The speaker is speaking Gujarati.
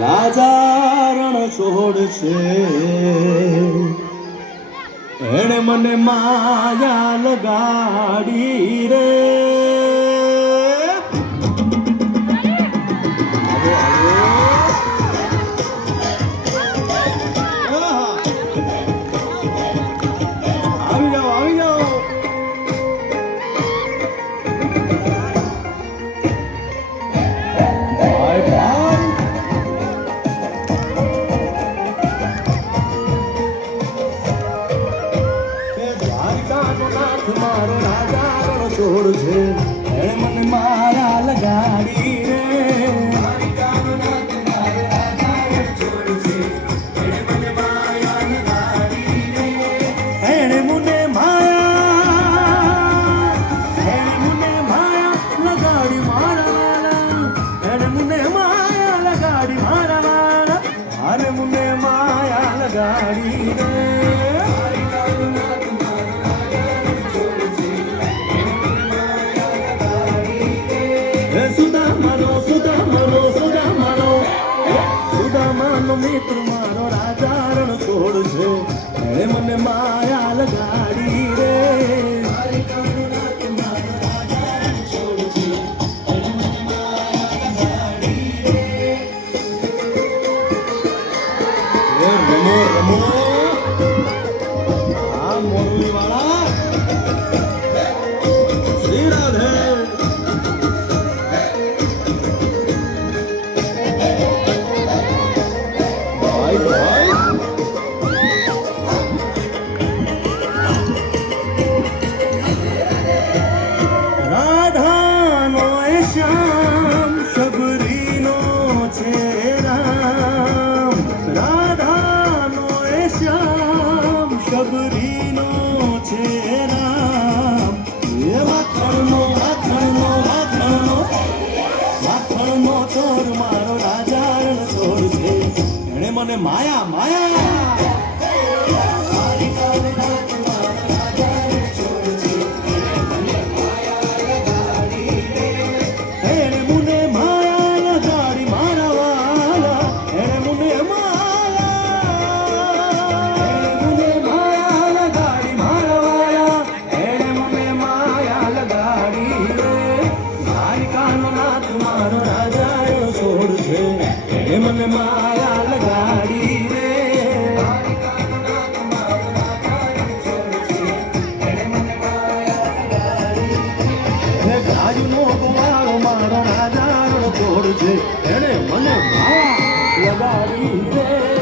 રાજા રણ છોડ છે એણે મને માયા લગાડી રે. મારો રાજા રણ છોડ છે એણે મને માયા લગાડી રે. એણે મને માયા લગાડી મારા વાલા. એણે મને માયા લગાડી મારા વાલા. અરે મને માયા લગાડી રે. સુદામાનો મિત્ર મારો રાજા રણ છોડ છે એણે મને માયા લગાડી રે. રમો રમો આ મોરલી વાળા શ્રી રાધે. રાધાનો એ શ્યામ શબરીનો છે રામ. રાધાનો એ શ્યામ શબરીનો છે રામ. એ માખણનો ચોર મારો રાજા રણ છોડ છે એણે મને માયા માયા. મારો રાજા રણ છોડ છે એ મને માયા લગાડી રે. ગાજનો કુમારો મારો રાજા રણ છોડ છે એણે મને માયા લગાડી રે.